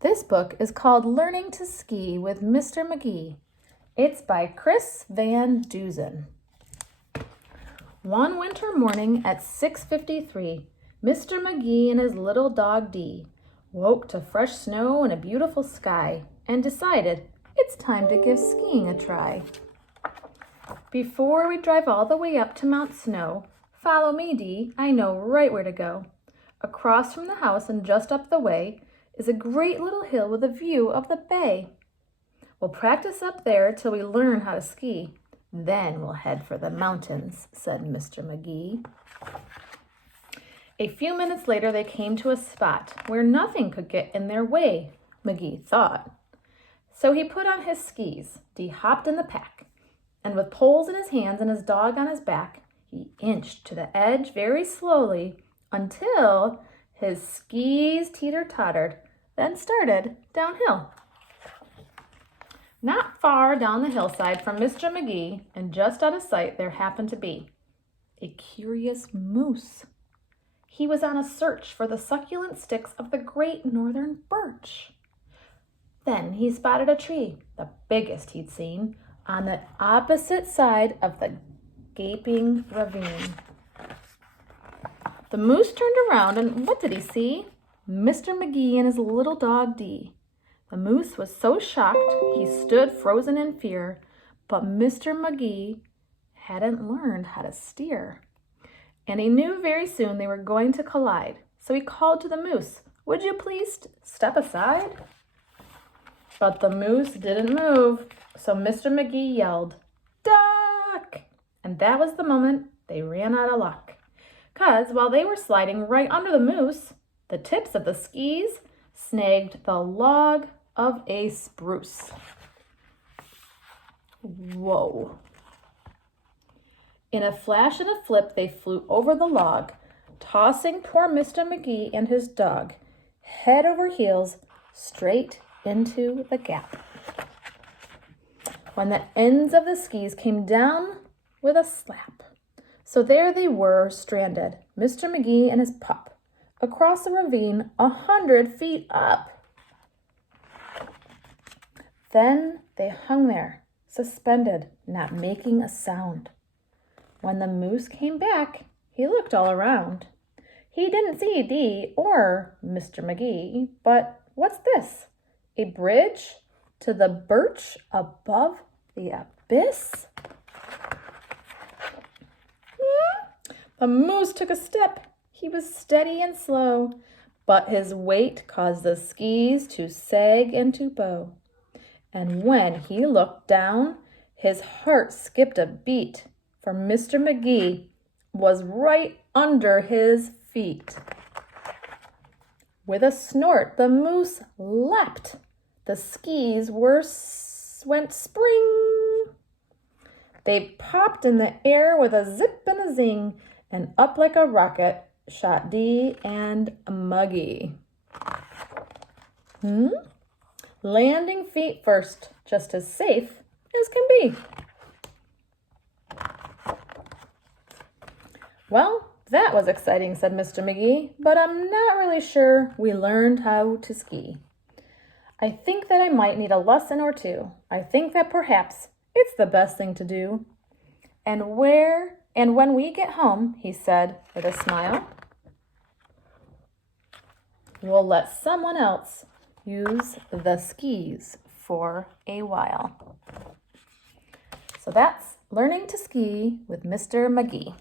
This book is called Learning to Ski with Mr. Magee. It's by Chris Van Dusen. One winter morning at 6:53, Mr. Magee and his little dog Dee woke to fresh snow and a beautiful sky and decided it's time to give skiing a try. Before we drive all the way up to Mount Snow, follow me, Dee. I know right where to go. Across from the house and just up the way is a great little hill with a view of the bay. We'll practice up there till we learn how to ski. Then we'll head for the mountains, said Mr. Magee. A few minutes later, they came to a spot where nothing could get in their way, Magee thought. So he put on his skis. Dee hopped in the pack, and with poles in his hands and his dog on his back, he inched to the edge very slowly until his skis teeter-tottered, then started downhill. Not far down the hillside from Mr. Magee, and just out of sight, there happened to be a curious moose. He was on a search for the succulent sticks of the great northern birch. Then he spotted a tree, the biggest he'd seen, on the opposite side of the gaping ravine. The moose turned around, and what did he see? Mr. Magee and his little dog Dee. The moose was so shocked he stood frozen in fear, but Mr. Magee hadn't learned how to steer. And he knew very soon they were going to collide, so he called to the moose, "Would you please step aside?" But the moose didn't move, so Mr. Magee yelled, "Duck!" And that was the moment they ran out of luck. 'Cause while they were sliding right under the moose, the tips of the skis snagged the log of a spruce. Whoa. In a flash and a flip, they flew over the log, tossing poor Mr. Magee and his dog head over heels straight into the gap. When the ends of the skis came down with a slap. So there they were, stranded, Mr. Magee and his pup, across a ravine 100 feet up. Then they hung there, suspended, not making a sound. When the moose came back, he looked all around. He didn't see Dee or Mr. Magee, but what's this? A bridge to the birch above the abyss? The moose took a step. He was steady and slow, but his weight caused the skis to sag and to bow. And when he looked down, his heart skipped a beat, for Mr. Magee was right under his feet. With a snort, the moose leapt. The skis went spring. They popped in the air with a zip and a zing, and up like a rocket shot Dee and Magee. Landing feet first, just as safe as can be. Well, that was exciting, said Mr. Magee, but I'm not really sure we learned how to ski. I think that I might need a lesson or two. I think that perhaps it's the best thing to do. And when we get home, he said with a smile, we'll let someone else use the skis for a while. So that's Learning to Ski with Mr. Magee.